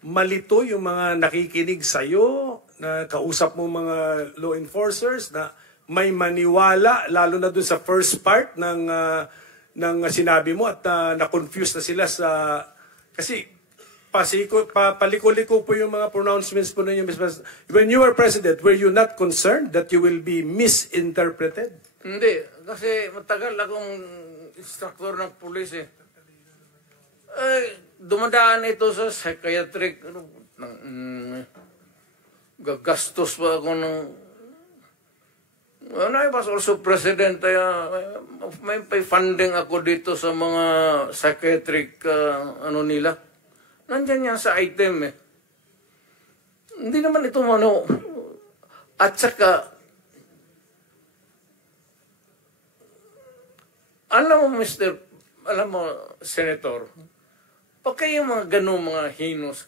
malito yung mga nakikinig sa'yo, na kausap mo mga law enforcers, na may maniwala, lalo na dun sa first part ng sinabi mo at na-confuse na sila sa... Kasi paliko-liko po yung mga pronouncements po ninyo, Ms. President. When you were President, were you not concerned that you will be misinterpreted? Hindi, kasi matagal akong instructor ng pulis eh. Dumadaan ito sa psychiatric, gagastos pa ako ng... When I was also president, may funding ako dito sa mga psychiatric nila. Nandyan yan sa item eh. Hindi naman ito At saka, alam mo, Senator, pag kayo mga ganun mga hinos